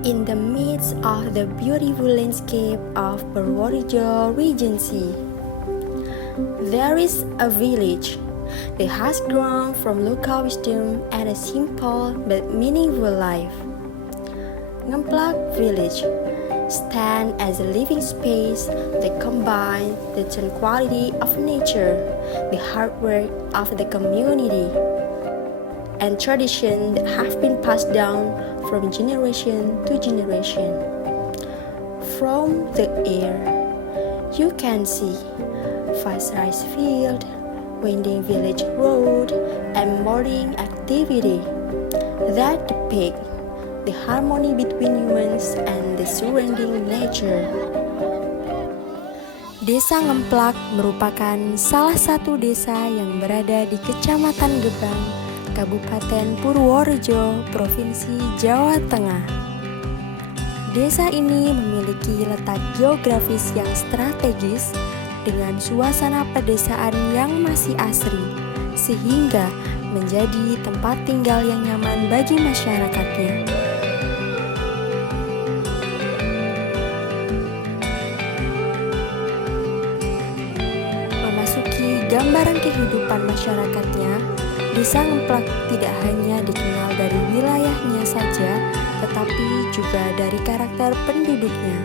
In the midst of the beautiful landscape of Purworejo Regency, there is a village that has grown from local wisdom and a simple but meaningful life. Ngemplak Village stands as a living space that combines the tranquility of nature, the hard work of the community, and tradition that have been passed down from generation to generation. From the air, you can see vast rice field, winding village road, and morning activity that depict the harmony between humans and the surrounding nature. Desa Ngemplak merupakan salah satu desa yang berada di Kecamatan Gebang, Kabupaten Purworejo, Provinsi Jawa Tengah. Desa ini memiliki letak geografis yang strategis dengan suasana pedesaan yang masih asri, sehingga menjadi tempat tinggal yang nyaman bagi masyarakatnya. Memasuki gambaran kehidupan masyarakatnya, Desa Ngemplak tidak hanya dikenal dari wilayahnya saja, tetapi juga dari karakter penduduknya.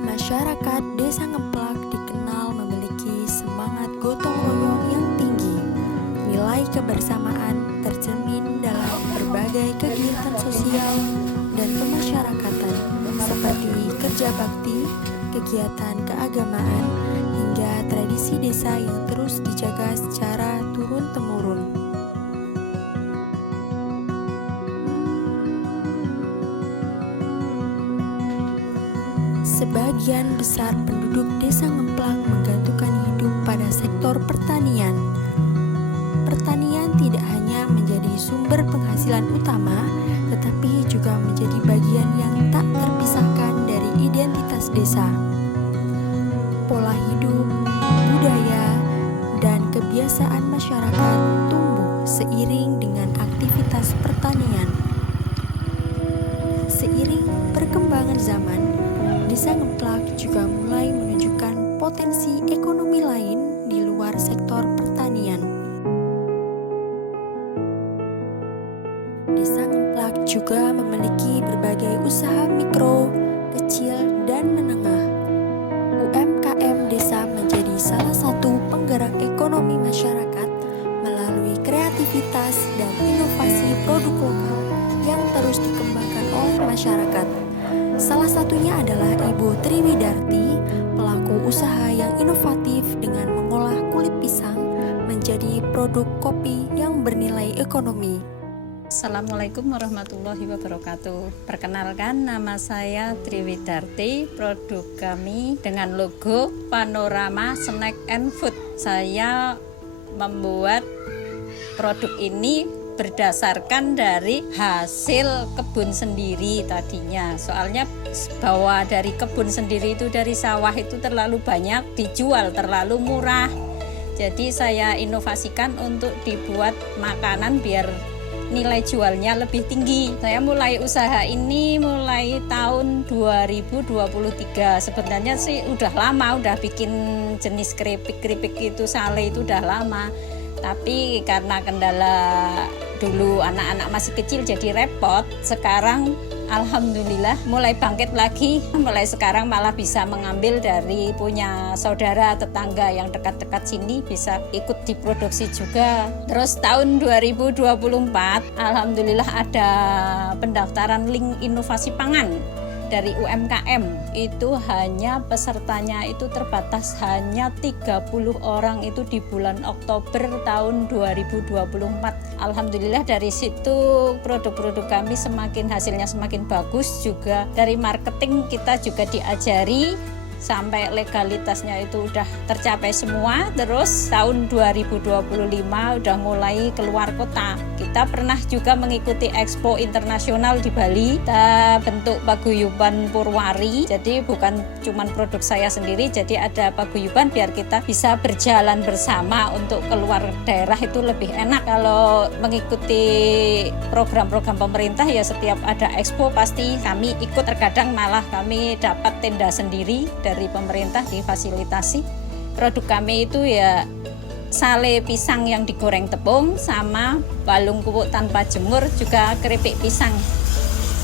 Masyarakat Desa Ngemplak dikenal memiliki semangat gotong royong yang tinggi. Nilai kebersamaan tercermin dalam berbagai kegiatan sosial dan kemasyarakatan seperti kerja bakti, kegiatan keagamaan, hingga tradisi desa yang terus dijaga secara turun-temurun. Sebagian besar penduduk Desa Ngemplak menggantungkan hidup pada sektor pertanian. Pertanian tidak hanya menjadi sumber penghasilan utama, tetapi juga menjadi bagian yang tak terpisahkan dari identitas desa. Pola hidup, budaya, dan kebiasaan masyarakat tumbuh seiring dengan aktivitas pertanian. Seiring perkembangan zaman, Desa Ngemplak juga mulai menunjukkan potensi ekonomi lain di luar sektor pertanian. Desa Ngemplak juga memiliki berbagai usaha mikro, kecil, dan menengah. UMKM desa menjadi salah satu penggerak ekonomi masyarakat melalui kreativitas dan inovasi produk lokal yang terus dikembangkan oleh masyarakat. Salah satunya adalah Ibu Triwidarti, pelaku usaha yang inovatif dengan mengolah kulit pisang menjadi produk kopi yang bernilai ekonomi. Assalamualaikum warahmatullahi wabarakatuh. Perkenalkan, nama saya Triwidarti. Produk kami dengan logo Panorama Snack and Food. Saya membuat produk ini berdasarkan dari hasil kebun sendiri tadinya. Soalnya bahwa dari kebun sendiri itu, dari sawah itu terlalu banyak dijual, terlalu murah. Jadi saya inovasikan untuk dibuat makanan biar nilai jualnya lebih tinggi. Saya mulai usaha ini mulai tahun 2023. Sebenarnya sih udah lama, udah bikin jenis keripik itu, sale itu udah lama. Tapi karena kendala dulu anak-anak masih kecil jadi repot, sekarang alhamdulillah mulai bangkit lagi. Mulai sekarang malah bisa mengambil dari punya saudara tetangga yang dekat-dekat sini, bisa ikut diproduksi juga. Terus tahun 2024 alhamdulillah ada pendaftaran link inovasi pangan dari UMKM. Itu hanya pesertanya itu terbatas hanya 30 orang itu di bulan Oktober tahun 2024. Alhamdulillah dari situ produk-produk kami hasilnya semakin bagus. Juga dari marketing kita juga diajari sampai legalitasnya itu udah tercapai semua. Terus tahun 2025 udah mulai keluar kota. Kita pernah juga mengikuti Expo Internasional di Bali. Kita bentuk paguyuban Purwari. Jadi bukan cuman produk saya sendiri, jadi ada paguyuban biar kita bisa berjalan bersama untuk keluar daerah itu lebih enak. Kalau mengikuti program-program pemerintah ya setiap ada expo pasti kami ikut, terkadang malah kami dapat tenda sendiri dari pemerintah difasilitasi. Produk kami itu ya sale pisang yang digoreng tepung sama balung kuwuk tanpa jemur, juga keripik pisang.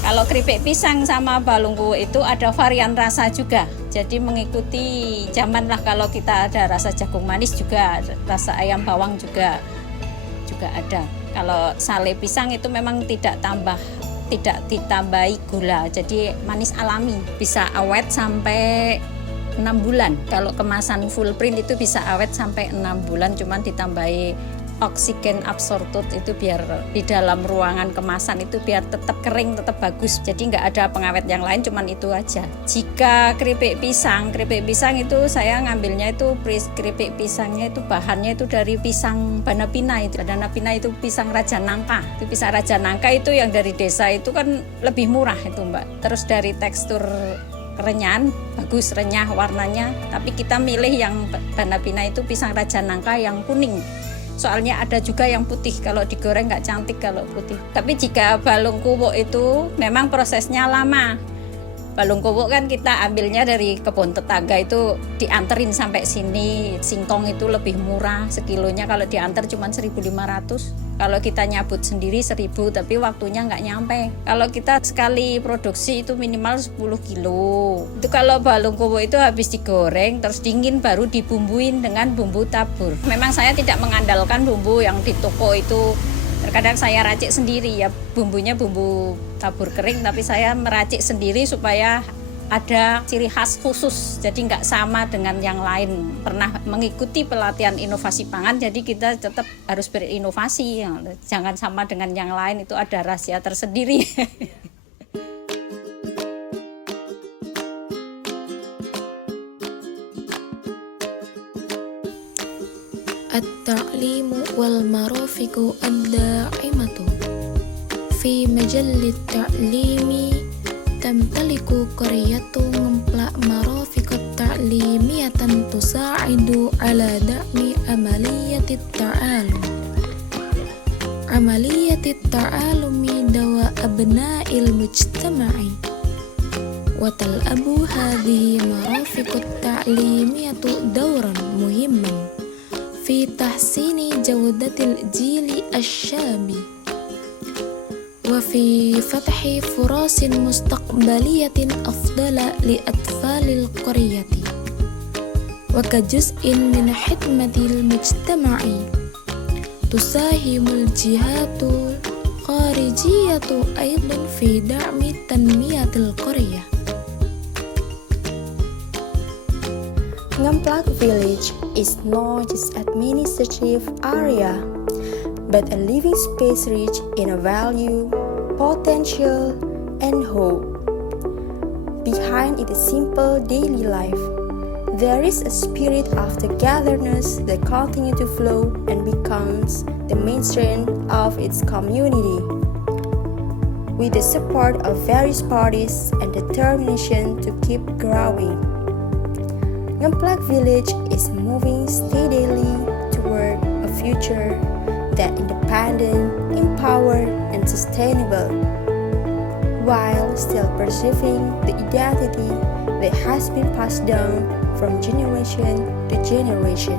Kalau keripik pisang sama balung kuwuk itu ada varian rasa juga. Jadi mengikuti zaman lah, kalau kita ada rasa jagung manis juga, rasa ayam bawang juga ada. Kalau sale pisang itu memang tidak ditambahi gula, jadi manis alami, bisa awet sampai 6 bulan. Kalau kemasan full print itu bisa awet sampai 6 bulan, cuman ditambahi oksigen absorbed itu biar di dalam ruangan kemasan itu biar tetap kering, tetap bagus. Jadi nggak ada pengawet yang lain, cuman itu aja. Jika keripik pisang itu saya ngambilnya itu keripik pisangnya itu bahannya itu dari pisang Banapina itu. Banapina itu pisang Raja Nangka. Itu pisang Raja Nangka itu yang dari desa itu kan lebih murah itu, Mbak. Terus dari tekstur renyan, bagus, renyah warnanya. Tapi kita milih yang Banapina itu pisang Raja Nangka yang kuning. Soalnya ada juga yang putih, kalau digoreng nggak cantik kalau putih. Tapi jika balung kuwuk itu memang prosesnya lama. Balung kuwuk kan kita ambilnya dari kebun tetangga, itu dianterin sampai sini. Singkong itu lebih murah, sekilonya kalau diantar cuma 1.500. Kalau kita nyabut sendiri 1.000, tapi waktunya nggak nyampe. Kalau kita sekali produksi itu minimal 10 kilo. Itu kalau balung kuwuk itu habis digoreng, terus dingin baru dibumbuin dengan bumbu tabur. Memang saya tidak mengandalkan bumbu yang di toko itu. Terkadang saya racik sendiri ya, bumbunya bumbu tabur kering, tapi saya meracik sendiri supaya ada ciri khas khusus, jadi nggak sama dengan yang lain. Pernah mengikuti pelatihan inovasi pangan, jadi kita tetap harus berinovasi, jangan sama dengan yang lain, itu ada rahasia tersendiri. التعليم والمرافق الداعمة. في مجال التعليم تمتلك قرية نgemplak مرافق تعليمية تساعد على دعم عملية التعلم دواء أبناء المجتمع. وتلعب هذه مرافق التعليمية دورا مهما في تحسين جودة الجيل الشاب وفي فتح فرص مستقبلية أفضل لأطفال القرية. وكجزء من خدمة المجتمع تساهم الجهات الخارجية أيضا في دعم تنمية القرية. Ngemplak village is not just an administrative area, but a living space rich in a value, potential, and hope. Behind its simple daily life, there is a spirit of togetherness that continues to flow and becomes the mainstream of its community. With the support of various parties and determination to keep growing, Ngemplak Village is moving steadily toward a future that independent, empowered, and sustainable, while still preserving the identity that has been passed down from generation to generation.